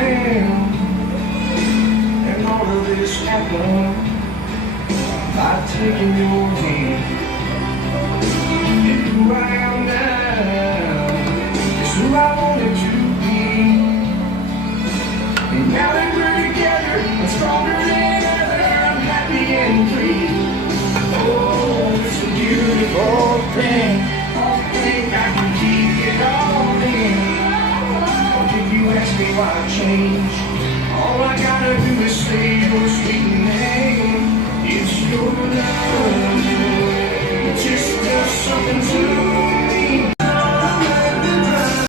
understand. And all of this happened by taking your hand. And who I am now is who I wanted to be. And now that we're together, I'm stronger than ever. I'm happy and free. Oh, it's a beautiful thing. I think I can keep it all in. But if you ask me why I changed, all I gotta do is say your sweet name. It's your love. It just does something to me.